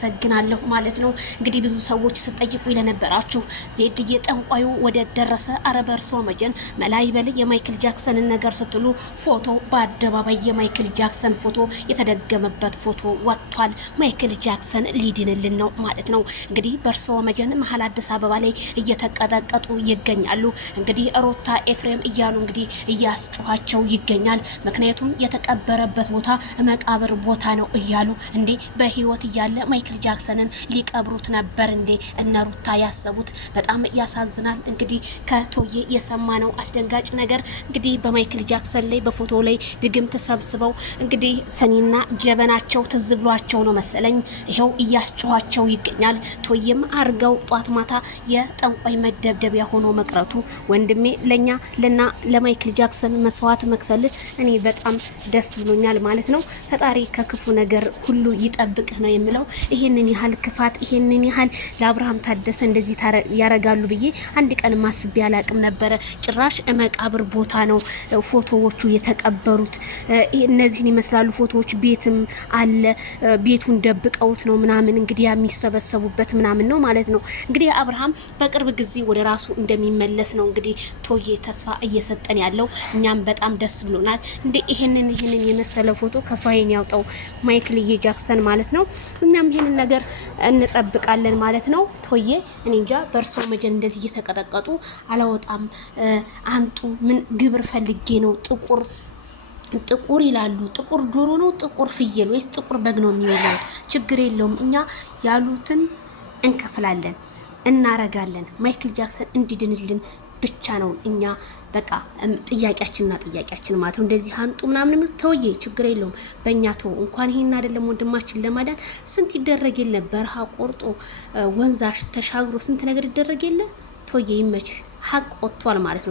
ሰግናለሁ ማለት ነው። እንግዲህ ብዙ ሰዎች ስጠይቁ ለነበራችሁ ዜድዬ ጠንቋዩ ወደ ደረሰ አረበርሶ መጀን መላይበል የማይክል ጃክሰንን ነገር ስትሉ ፎቶ በአደባባይ የማይክል ጃክሰን ፎቶ የተደገመበት ፎቶ ወጥቷል። ማይክል ጃክሰን ሊድንልን ነው ማለት ነው። እንግዲህ በርሶ መጀን መሀል አዲስ አበባ ላይ እየተቀጠቀጡ ይገኛሉ። እንግዲህ ሩታ ኤፍሬም እያሉ እንግዲህ እያስጮኋቸው ይገኛል። ምክንያቱም የተቀበረበት ቦታ መቃብር ቦታ ነው እያሉ እንዴ በህይወት እያለ ማይክል ጃክሰንን ሊቀብሩት ነበር እንዴ እነ ሩታ ያሰቡት? በጣም ያሳዝናል። እንግዲህ ከቶዬ የሰማነው አስደንጋጭ ነገር እንግዲህ በማይክል ጃክሰን ላይ በፎቶ ላይ ድግም ተሰብስበው እንግዲህ ሰኒና ጀበናቸው ትዝብሏቸው ነው መሰለኝ ይሄው እያስጨዋቸው ይገኛል። ቶዬም አርገው ጧት ማታ የጠንቋይ መደብደቢያ ሆኖ መቅረቱ ወንድሜ ለኛ ለማይክል ጃክሰን መስዋዕት መክፈል እኔ በጣም ደስ ብሎኛል ማለት ነው። ፈጣሪ ከክፉ ነገር ሁሉ ይጠብቅህ ነው የምለው። ይሄንን ያህል ክፋት ይሄንን ያህል ለአብርሃም ታደሰ እንደዚህ ያረጋሉ ብዬ አንድ ቀን ማስቤ አላቅም ነበረ። ጭራሽ መቃብር ቦታ ነው ፎቶዎቹ የተቀበሩት። እነዚህን ይመስላሉ ፎቶዎች። ቤትም አለ ቤቱን ደብቀውት ነው ምናምን እንግዲህ የሚሰበሰቡበት ምናምን ነው ማለት ነው። እንግዲህ አብርሃም በቅርብ ጊዜ ወደ ራሱ እንደሚመለስ ነው እንግዲህ ቶዬ ተስፋ እየሰጠን ያለው። እኛም በጣም ደስ ብሎናል። እንዴ ይሄንን የመሰለ ፎቶ ከሷይን ያውጣው ማይክል ጃክሰን ማለት ነው። እኛም ይሄንን ነገር እንጠብቃለን ማለት ነው። ቶዬ እኔ እንጃ በርሶ መጀን እንደዚህ እየተቀጠቀጡ አላወጣም አንጡ ምን ግብር ፈልጌ ነው ጥቁር ይላሉ። ጥቁር ዶሮ ነው ጥቁር ፍየል ወይስ ጥቁር በግ ነው የሚወለው? ችግር የለውም እኛ ያሉትን እንከፍላለን እናረጋለን። ማይክል ጃክሰን እንዲድንልን ብቻ ነው እኛ በቃ ጥያቄያችን ማለት ነው። እንደዚህ አንጡ ምናምን ተውዬ ችግር የለውም በእኛ ተው። እንኳን ይሄን አይደለም ወንድማችን ለማዳን ስንት ይደረግ የለ በረሃ ቆርጦ ወንዛሽ ተሻግሮ ስንት ነገር ይደረግ የለ። ተውዬ ይመች ሀቅ ወጥቷል ማለት ነው።